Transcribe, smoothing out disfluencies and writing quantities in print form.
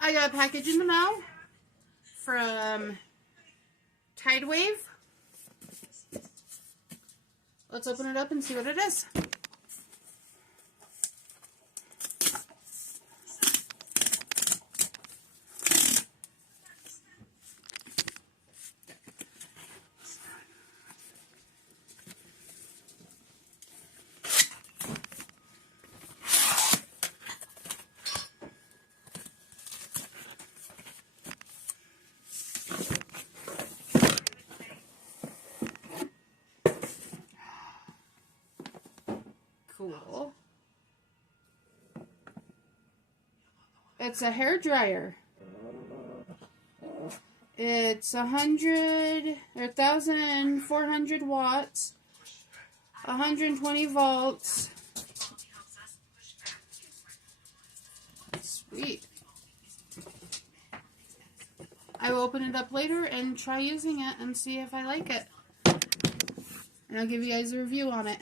I got a package in the mail from Tideway. Let's open it up and see what it is. Cool. It's a hair dryer. It's 1,400 watts, 120 volts. Sweet. I will open it up later and try using it and see if I like it. And I'll give you guys a review on it.